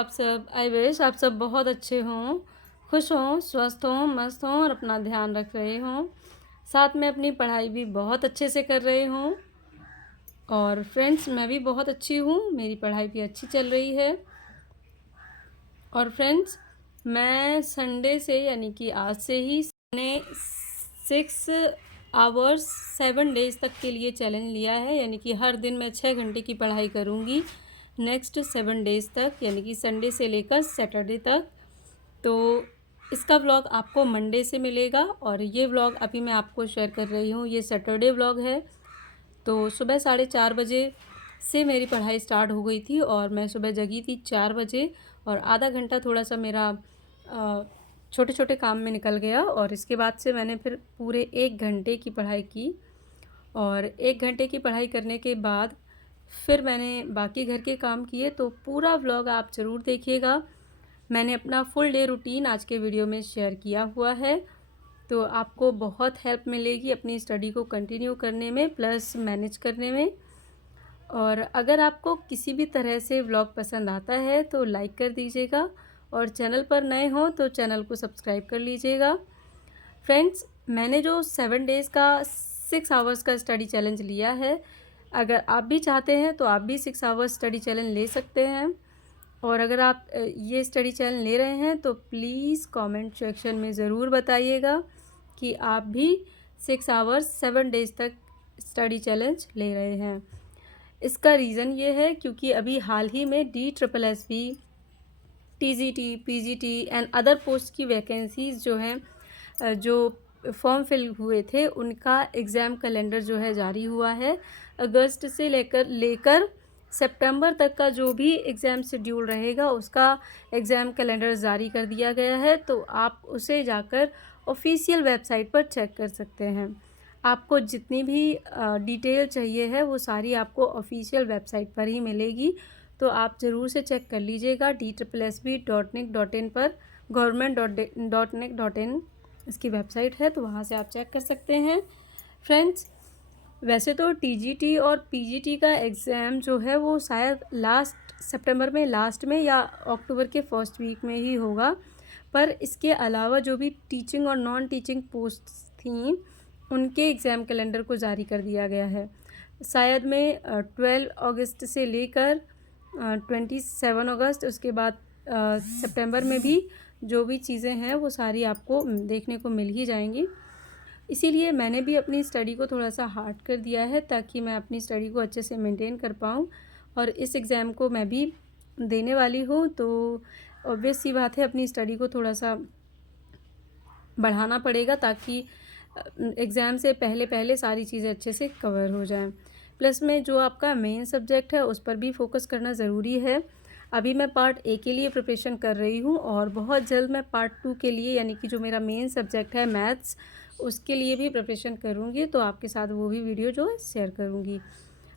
आप सब? I wish आप सब बहुत अच्छे हों, खुश हों, स्वस्थ हों, मस्त हों और अपना ध्यान रख रहे हों। साथ में अपनी पढ़ाई भी बहुत अच्छे से कर रहे हों। और फ्रेंड्स, मैं भी बहुत अच्छी हूँ, मेरी पढ़ाई भी अच्छी चल रही है। और फ्रेंड्स, मैं संडे से यानी कि आज से ही मैंने 6 आवर्स 7 डेज़ तक के लिए चैलेंज लिया है, यानी कि हर दिन मैं 6 घंटे की पढ़ाई करूँगी नेक्स्ट 7 डेज़ तक, यानी कि संडे से लेकर सैटरडे तक। तो इसका व्लॉग आपको मंडे से मिलेगा और ये व्लॉग अभी मैं आपको शेयर कर रही हूँ, ये सैटरडे व्लॉग है। तो सुबह 4:30 बजे से मेरी पढ़ाई स्टार्ट हो गई थी और मैं सुबह जगी थी 4 बजे और आधा घंटा थोड़ा सा मेरा छोटे छोटे काम में निकल गया और इसके बाद से मैंने फिर पूरे 1 घंटे की पढ़ाई की। और 1 घंटे की पढ़ाई करने के बाद फिर मैंने बाकी घर के काम किए। तो पूरा व्लॉग आप ज़रूर देखिएगा। मैंने अपना फुल डे रूटीन आज के वीडियो में शेयर किया हुआ है, तो आपको बहुत हेल्प मिलेगी अपनी स्टडी को कंटिन्यू करने में प्लस मैनेज करने में। और अगर आपको किसी भी तरह से व्लॉग पसंद आता है तो लाइक कर दीजिएगा और चैनल पर नए हो तो चैनल को सब्सक्राइब कर लीजिएगा। फ्रेंड्स, मैंने जो 7 डेज़ का 6 आवर्स का स्टडी चैलेंज लिया है, अगर आप भी चाहते हैं तो आप भी 6 आवर्स स्टडी चैलेंज ले सकते हैं। और अगर आप ये स्टडी चैलेंज ले रहे हैं तो प्लीज़ कमेंट सेक्शन में ज़रूर बताइएगा कि आप भी 6 आवर्स 7 डेज़ तक स्टडी चैलेंज ले रहे हैं। इसका रीज़न ये है क्योंकि अभी हाल ही में DSSB, TGT, PGT and other post की वैकेंसीज़ जो हैं, जो फॉर्म फिल हुए थे उनका एग्ज़ाम कैलेंडर जो है जारी हुआ है। अगस्त से लेकर सितंबर तक का जो भी एग्ज़ाम शेड्यूल रहेगा उसका एग्ज़ाम कैलेंडर जारी कर दिया गया है, तो आप उसे जाकर ऑफिशियल वेबसाइट पर चेक कर सकते हैं। आपको जितनी भी डिटेल चाहिए है वो सारी आपको ऑफिशियल वेबसाइट पर ही मिलेगी, तो आप ज़रूर से चेक कर लीजिएगा DSSB.nic.in पर। government.nic.in इसकी वेबसाइट है, तो वहाँ से आप चेक कर सकते हैं। फ्रेंड्स, वैसे तो TGT और PGT का एग्ज़ाम जो है वो शायद लास्ट सितंबर में लास्ट में या अक्टूबर के फर्स्ट वीक में ही होगा, पर इसके अलावा जो भी टीचिंग और नॉन टीचिंग पोस्ट्स थीं उनके एग्ज़ाम कैलेंडर को जारी कर दिया गया है। शायद में 12 अगस्त से लेकर 27 अगस्त, उसके बाद सितंबर में भी जो भी चीज़ें हैं वो सारी आपको देखने को मिल ही जाएंगी। इसीलिए मैंने भी अपनी स्टडी को थोड़ा सा हार्ड कर दिया है ताकि मैं अपनी स्टडी को अच्छे से मेंटेन कर पाऊँ। और इस एग्ज़ाम को मैं भी देने वाली हूँ, तो ऑब्वियस सी बात है अपनी स्टडी को थोड़ा सा बढ़ाना पड़ेगा ताकि एग्ज़ाम से पहले पहले सारी चीज़ें अच्छे से कवर हो जाएं। प्लस में जो आपका मेन सब्जेक्ट है उस पर भी फोकस करना ज़रूरी है। अभी मैं पार्ट ए के लिए प्रिपरेशन कर रही हूँ और बहुत जल्द मैं पार्ट 2 के लिए, यानी कि जो मेरा मेन सब्जेक्ट है मैथ्स, उसके लिए भी प्रिपरेशन करूँगी, तो आपके साथ वो भी वीडियो जो है शेयर करूँगी।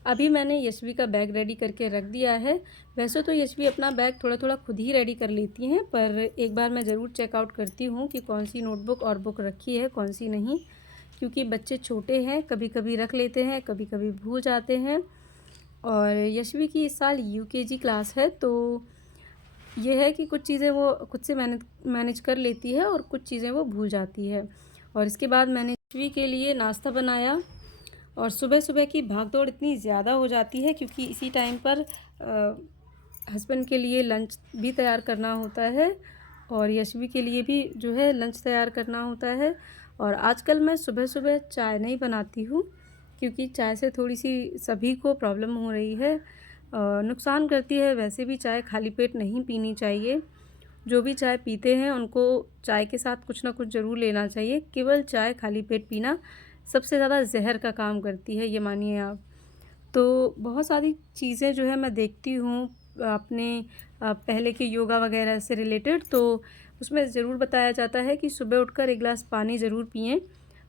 अभी मैंने यशवी का बैग रेडी करके रख दिया है। वैसे तो यशवी अपना बैग थोड़ा थोड़ा खुद ही रेडी कर लेती हैं, पर एक बार मैं ज़रूर चेकआउट करती हूँ कि कौन सी नोटबुक और बुक रखी है कौन सी नहीं, क्योंकि बच्चे छोटे हैं, कभी कभी रख लेते हैं, कभी कभी भूल जाते हैं। और यशवी की इस साल UKG क्लास है, तो ये है कि कुछ चीज़ें वो खुद से मैनेज कर लेती है और कुछ चीज़ें वो भूल जाती है। और इसके बाद मैंने यशवी के लिए नाश्ता बनाया और सुबह सुबह की भागदौड़ इतनी ज़्यादा हो जाती है क्योंकि इसी टाइम पर हस्बैंड के लिए लंच भी तैयार करना होता है और यशवी के लिए भी जो है लंच तैयार करना होता है। और आजकल मैं सुबह सुबह चाय नहीं बनाती हूँ क्योंकि चाय से थोड़ी सी सभी को प्रॉब्लम हो रही है, नुकसान करती है। वैसे भी चाय खाली पेट नहीं पीनी चाहिए। जो भी चाय पीते हैं उनको चाय के साथ कुछ ना कुछ ज़रूर लेना चाहिए। केवल चाय खाली पेट पीना सबसे ज़्यादा जहर का काम करती है, ये मानिए आप। तो बहुत सारी चीज़ें जो है मैं देखती हूँ अपने पहले के योगा वगैरह से रिलेटेड, तो उसमें ज़रूर बताया जाता है कि सुबह उठकर 1 गिलास पानी ज़रूर पिएं,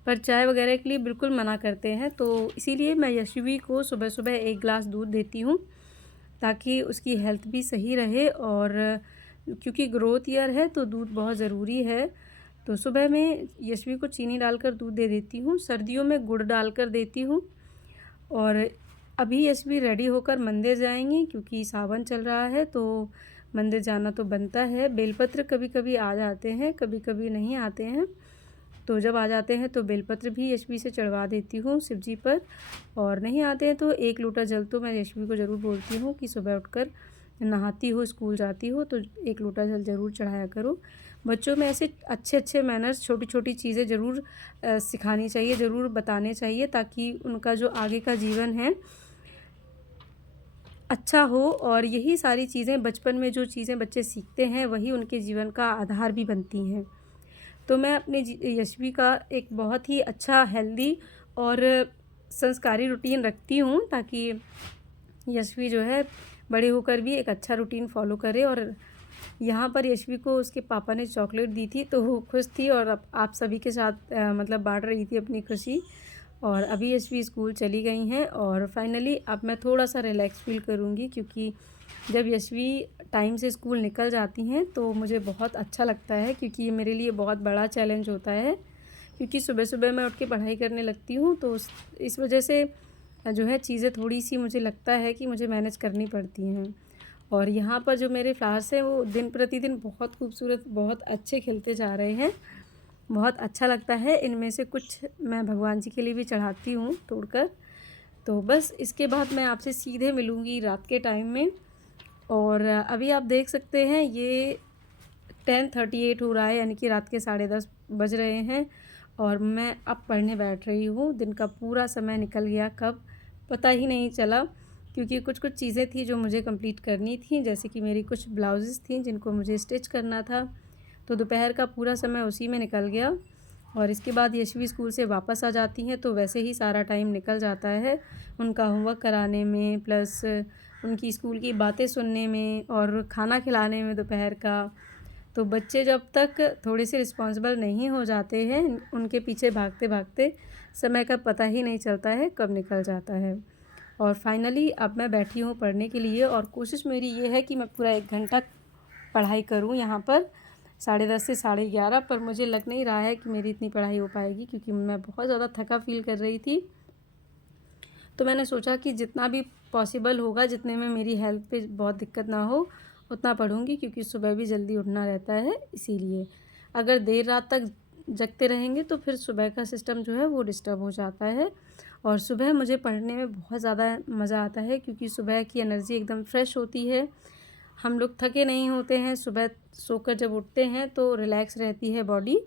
पर चाय वगैरह के लिए बिल्कुल मना करते हैं। तो इसीलिए मैं यशवी को सुबह सुबह 1 गिलास दूध देती हूँ ताकि उसकी हेल्थ भी सही रहे। और क्योंकि ग्रोथ ईयर है तो दूध बहुत ज़रूरी है, तो सुबह में यशवी को चीनी डालकर दूध दे देती हूँ, सर्दियों में गुड़ डालकर देती हूँ। और अभी यशवी रेडी होकर मंदिर जाएंगी क्योंकि सावन चल रहा है, तो मंदिर जाना तो बनता है। बेलपत्र कभी कभी आ जाते हैं, कभी कभी नहीं आते हैं, तो जब आ जाते हैं तो बेलपत्र भी यशवी से चढ़वा देती हूँ शिव जी पर, और नहीं आते हैं तो 1 लोटा जल तो मैं यशवी को ज़रूर बोलती हूँ कि सुबह उठकर नहाती हो, स्कूल जाती हो तो 1 लोटा जल ज़रूर चढ़ाया करो। बच्चों में ऐसे अच्छे अच्छे मैनर्स, छोटी छोटी चीज़ें ज़रूर सिखानी चाहिए, ज़रूर बताने चाहिए, ताकि उनका जो आगे का जीवन है अच्छा हो। और यही सारी चीज़ें बचपन में जो चीज़ें बच्चे सीखते हैं वही उनके जीवन का आधार भी बनती हैं। तो मैं अपने यशवी का एक बहुत ही अच्छा हेल्दी और संस्कारी रूटीन रखती हूँ, ताकि यशवी जो है बड़े होकर भी एक अच्छा रूटीन फॉलो करे। और यहाँ पर यशवी को उसके पापा ने चॉकलेट दी थी तो वो खुश थी, और अब आप सभी के साथ मतलब बांट रही थी अपनी खुशी। और अभी यशवी स्कूल चली गई हैं, और फाइनली अब मैं थोड़ा सा रिलैक्स फील करूँगी, क्योंकि जब यशवी टाइम से स्कूल निकल जाती हैं तो मुझे बहुत अच्छा लगता है, क्योंकि ये मेरे लिए बहुत बड़ा चैलेंज होता है, क्योंकि सुबह सुबह मैं उठ के पढ़ाई करने लगती हूँ, तो इस वजह से जो है चीज़ें थोड़ी सी मुझे लगता है कि मुझे मैनेज करनी पड़ती हैं। और यहाँ पर जो मेरे फ्लावर्स हैं वो दिन प्रतिदिन बहुत खूबसूरत, बहुत अच्छे खिलते जा रहे हैं, बहुत अच्छा लगता है। इनमें से कुछ मैं भगवान जी के लिए भी चढ़ाती हूँ तोड़कर। तो बस इसके बाद मैं आपसे सीधे मिलूँगी रात के टाइम में। और अभी आप देख सकते हैं ये 10:38 हो रहा है, यानी कि रात के 10:30 बज रहे हैं, और मैं अब पढ़ने बैठ रही हूँ। दिन का पूरा समय निकल गया कब पता ही नहीं चला, क्योंकि कुछ कुछ चीज़ें थी जो मुझे कंप्लीट करनी थी, जैसे कि मेरी कुछ ब्लाउजेस थी जिनको मुझे स्टिच करना था, तो दोपहर का पूरा समय उसी में निकल गया। और इसके बाद यशवी स्कूल से वापस आ जाती हैं तो वैसे ही सारा टाइम निकल जाता है उनका होमवर्क कराने में, प्लस उनकी स्कूल की बातें सुनने में, और खाना खिलाने में दोपहर का। तो बच्चे जब तक थोड़े से रिस्पॉन्सिबल नहीं हो जाते हैं, उनके पीछे भागते भागते समय का पता ही नहीं चलता है कब निकल जाता है। और फाइनली अब मैं बैठी हूँ पढ़ने के लिए, और कोशिश मेरी ये है कि मैं पूरा 1 घंटा पढ़ाई करूँ यहाँ पर 10:30 से 11:30, पर मुझे लग नहीं रहा है कि मेरी इतनी पढ़ाई हो पाएगी, क्योंकि मैं बहुत ज़्यादा थका फील कर रही थी। तो मैंने सोचा कि जितना भी पॉसिबल होगा, जितने में मेरी हेल्थ पे बहुत दिक्कत ना हो, उतना पढ़ूँगी, क्योंकि सुबह भी जल्दी उठना रहता है इसीलिए। अगर देर रात तक जगते रहेंगे तो फिर सुबह का सिस्टम जो है वो डिस्टर्ब हो जाता है। और सुबह मुझे पढ़ने में बहुत ज़्यादा मज़ा आता है, क्योंकि सुबह की एनर्जी एकदम फ्रेश होती है, हम लोग थके नहीं होते हैं, सुबह सोकर जब उठते हैं तो रिलैक्स रहती है बॉडी।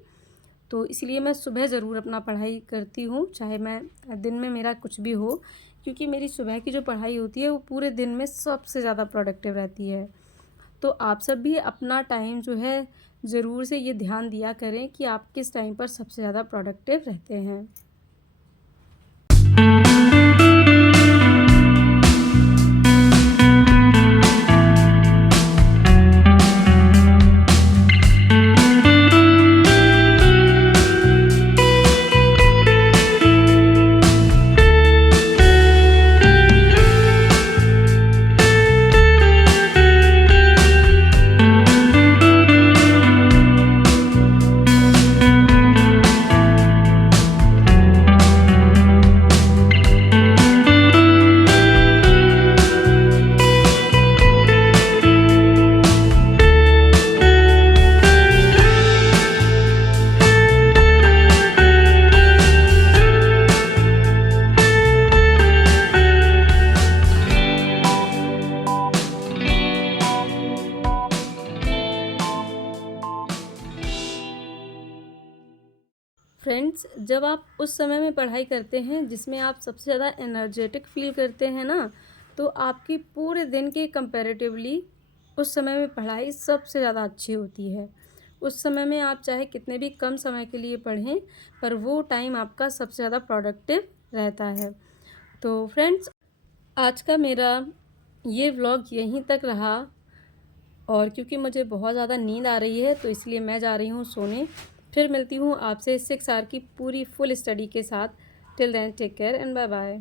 तो इसलिए मैं सुबह ज़रूर अपना पढ़ाई करती हूँ, चाहे मैं दिन में मेरा कुछ भी हो, क्योंकि मेरी सुबह की जो पढ़ाई होती है वो पूरे दिन में सबसे ज़्यादा प्रोडक्टिव रहती है। तो आप सब भी अपना टाइम जो है ज़रूर से ये ध्यान दिया करें कि आप किस टाइम पर सबसे ज़्यादा प्रोडक्टिव रहते हैं। फ्रेंड्स, जब आप उस समय में पढ़ाई करते हैं जिसमें आप सबसे ज़्यादा एनर्जेटिक फ़ील करते हैं ना, तो आपकी पूरे दिन के कंपैरेटिवली उस समय में पढ़ाई सबसे ज़्यादा अच्छी होती है। उस समय में आप चाहे कितने भी कम समय के लिए पढ़ें, पर वो टाइम आपका सबसे ज़्यादा प्रोडक्टिव रहता है। तो फ्रेंड्स, आज का मेरा ये व्लॉग यहीं तक रहा, और क्योंकि मुझे बहुत ज़्यादा नींद आ रही है तो इसलिए मैं जा रही हूँ सोने। फिर मिलती हूँ आपसे 6 आवर की पूरी फुल स्टडी के साथ। Till then take care and bye bye.